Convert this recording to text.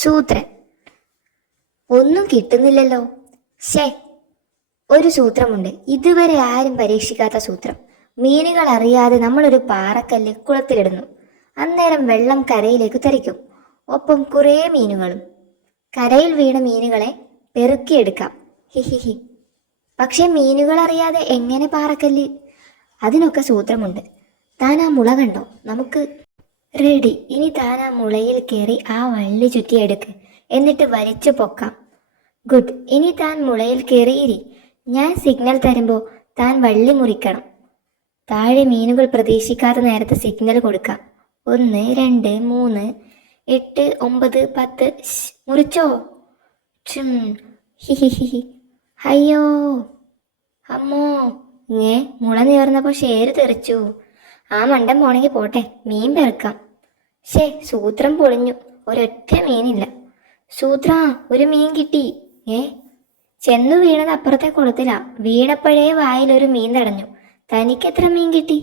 സൂത്രൻ. ഒന്നും കിട്ടുന്നില്ലല്ലോ. ശേ, ഒരു സൂത്രമുണ്ട്, ഇതുവരെ ആരും പരീക്ഷിക്കാത്ത സൂത്രം. മീനുകൾ അറിയാതെ നമ്മളൊരു പാറക്കല്ല് കുളത്തിലിടുന്നു. അന്നേരം വെള്ളം കരയിലേക്ക് തെറിക്കും. ഒപ്പം കുറേ മീനുകളും. കരയിൽ വീണ മീനുകളെ പെറുക്കിയെടുക്കാം. ഹിഹിഹി. പക്ഷെ മീനുകൾ അറിയാതെ എങ്ങനെ പാറക്കല്ല്? അതിനൊക്കെ സൂത്രമുണ്ട്. താൻ ആ മുള കണ്ടോ? നമുക്ക് റെഡി. ഇനി താൻ ആ മുളയിൽ കയറി ആ വള്ളി ചുറ്റിയെടുക്ക്. എന്നിട്ട് വലിച്ചു പൊക്കാം. ഗുഡ്. ഇനി താൻ മുളയിൽ കയറിയിരി. ഞാൻ സിഗ്നൽ തരുമ്പോൾ താൻ വള്ളി മുറിക്കണം. താഴെ മീനുകൾ പ്രതീക്ഷിക്കാത്ത നേരത്ത് സിഗ്നൽ കൊടുക്കാം. 1, 2, 3, 8, 9, 10. മുറിച്ചോ? ചും. ഹിഹിഹി. അയ്യോ, അമ്മോ. മുള നേർന്നപ്പോൾ ഷേര് തെറിച്ചു. ആ മണ്ടൻ പോണെങ്കിൽ പോട്ടെ, മീൻ പെറുക്കാം. സൂത്രം പൊളിഞ്ഞു. ഒരൊറ്റ മീനില്ല. സൂത്ര, ഒരു മീൻ കിട്ടി. ചെന്നു വീണത് അപ്പുറത്തെ കുളത്തിലാ. വീണപ്പോഴേ വായിലൊരു മീൻ തടഞ്ഞു. തനിക്കെത്ര മീൻ കിട്ടി?